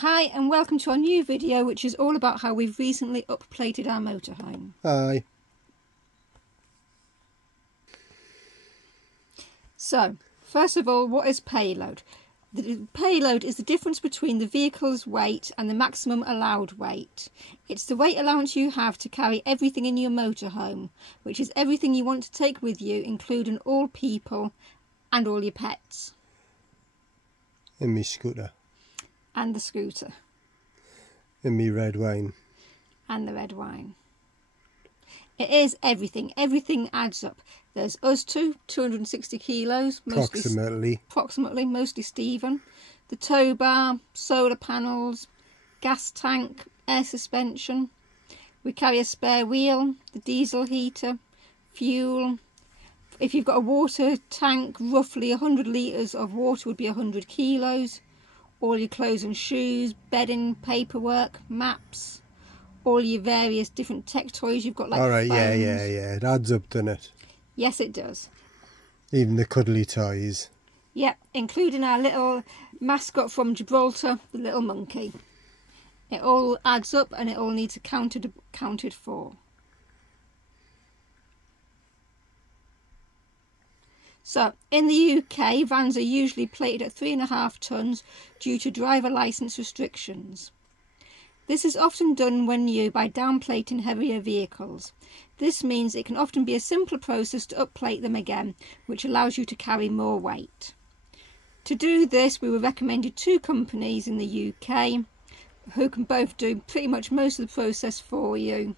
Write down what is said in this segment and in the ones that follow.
Hi and welcome to our new video, which is all about how we've recently upplated our motorhome. Hi. So, first of all, what is payload? The payload is the difference between the vehicle's weight and the maximum allowed weight. It's the weight allowance you have to carry everything in your motorhome, which is everything you want to take with you, including all people and all your pets. And me scooter. And the scooter. And me red wine. And the red wine. It is everything. Everything adds up. There's us two, 260 kilos. Approximately, mostly Stephen. The tow bar, solar panels, gas tank, air suspension. We carry a spare wheel, the diesel heater, fuel. If you've got a water tank, roughly 100 litres of water would be 100 kilos. All your clothes and shoes, bedding, paperwork, maps, all your various different tech toys you've got, like alright, phones. yeah. It adds up, doesn't it? Yes, it does. Even the cuddly toys. Yep, including our little mascot from Gibraltar, the little monkey. It all adds up and it all needs accounted for. So, in the UK, vans are usually plated at 3.5 tonnes due to driver licence restrictions. This is often done by downplating heavier vehicles. This means it can often be a simpler process to upplate them again, which allows you to carry more weight. To do this, we were recommended 2 companies in the UK who can both do pretty much most of the process for you.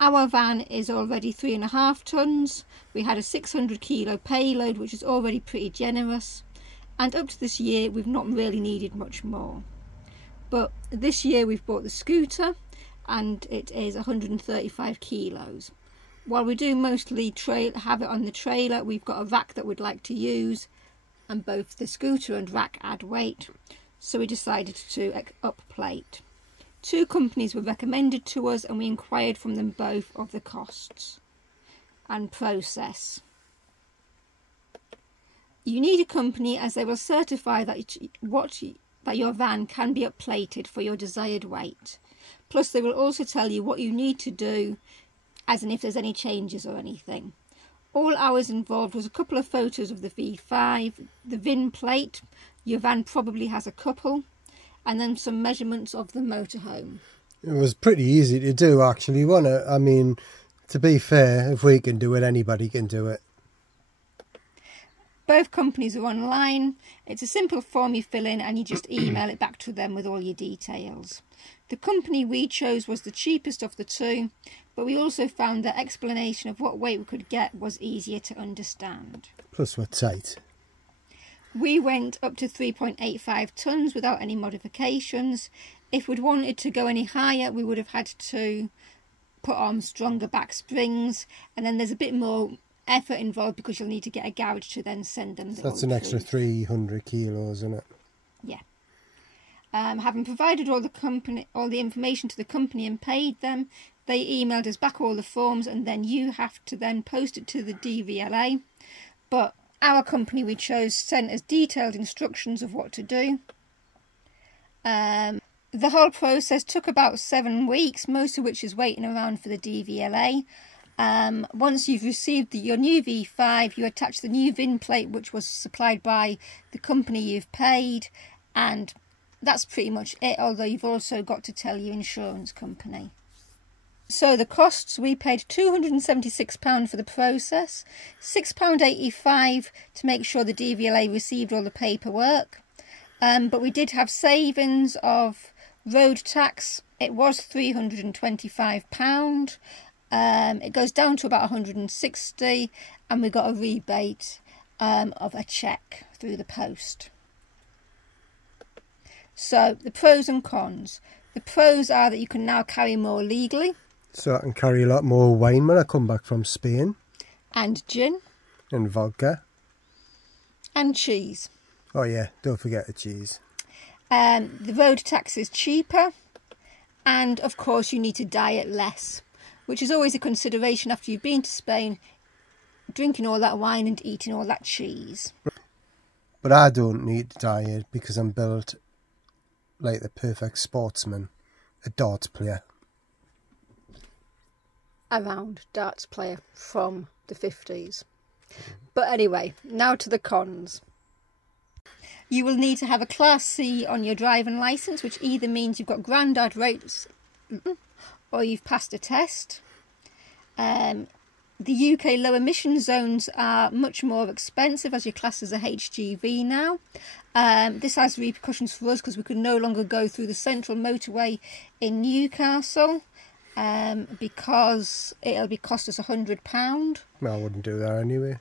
Our van is already 3.5 tonnes. We had a 600 kilo payload, which is already pretty generous, and up to this year we've not really needed much more. But this year we've bought the scooter and it is 135 kilos. While we do mostly have it on the trailer, we've got a rack that we'd like to use, and both the scooter and rack add weight, so we decided to upplate. 2 companies were recommended to us and we inquired from them both of the costs and process. You need a company as they will certify that your van can be upplated for your desired weight. Plus they will also tell you what you need to do, as in if there's any changes or anything. All ours involved was a couple of photos of the V5, the VIN plate, your van probably has a couple, and then some measurements of the motorhome. It was pretty easy to do, actually, wasn't it? I mean, to be fair, if we can do it, anybody can do it. Both companies are online. It's a simple form you fill in and you just email it back to them with all your details. The company we chose was the cheapest of the 2, but we also found that explanation of what weight we could get was easier to understand. Plus we're tight. We went up to 3.85 tonnes without any modifications. If we'd wanted to go any higher, we would have had to put on stronger back springs, and then there's a bit more effort involved because you'll need to get a garage to then send them. So that's an extra 300 kilos, isn't it? Yeah. Having provided all the information to the company and paid them, they emailed us back all the forms, and then you have to then post it to the DVLA. But our company we chose sent us detailed instructions of what to do. The whole process took about 7 weeks, most of which is waiting around for the DVLA. Once you've received your new V5, you attach the new VIN plate, which was supplied by the company you've paid, and that's pretty much it, although you've also got to tell your insurance company. So the costs, we paid £276 for the process, £6.85 to make sure the DVLA received all the paperwork, but we did have savings of road tax. It was £325. It goes down to about 160, and we got a rebate of a cheque through the post. So the pros and cons. The pros are that you can now carry more legally. So I can carry a lot more wine when I come back from Spain. And gin. And vodka. And cheese. Oh yeah, don't forget the cheese. The road tax is cheaper. And of course you need to diet less, which is always a consideration after you've been to Spain, drinking all that wine and eating all that cheese. But I don't need to diet because I'm built like the perfect sportsman, a darts player. Around darts player from the 50s. But anyway, now to the cons. You will need to have a Class C on your driving licence, which either means you've got grandad rates or you've passed a test. The UK low emission zones are much more expensive as your class as a HGV now. This has repercussions for us because we could no longer go through the central motorway in Newcastle because it'll be cost us £100. Well, I wouldn't do that anyway.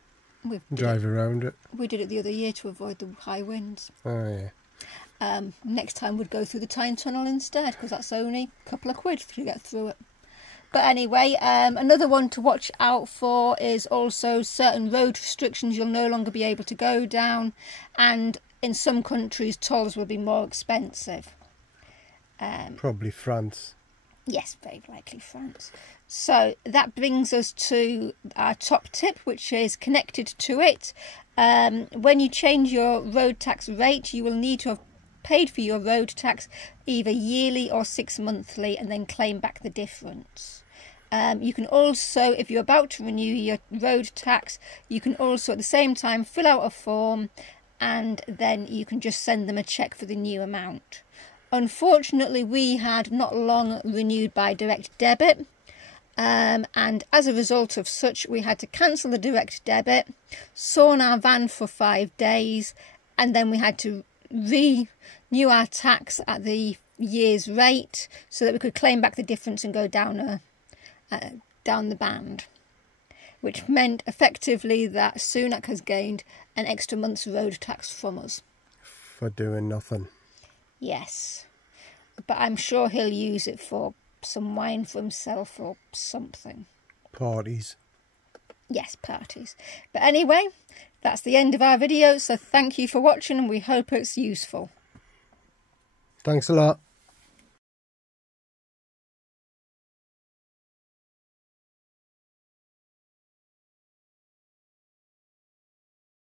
Drive around it. We did it the other year to avoid the high winds. Oh, yeah. Next time we'd go through the Tyne Tunnel instead because that's only a couple of quid to get through it. But anyway, another one to watch out for is also certain road restrictions you'll no longer be able to go down, and in some countries tolls will be more expensive. Probably France. Yes, very likely France. So that brings us to our top tip, which is connected to it. When you change your road tax rate, you will need to have paid for your road tax either yearly or 6 monthly and then claim back the difference. You can also, if you're about to renew your road tax, you can also at the same time fill out a form and then you can just send them a cheque for the new amount. Unfortunately, we had not long renewed by direct debit, and as a result of such, we had to cancel the direct debit, sawn our van for 5 days, and then we had to renew our tax at the year's rate so that we could claim back the difference and go down the band, which meant effectively that Sunak has gained an extra month's road tax from us. For doing nothing. Yes, but I'm sure he'll use it for some wine for himself or something. Parties. Yes, parties. But anyway, that's the end of our video, so thank you for watching and we hope it's useful. Thanks a lot.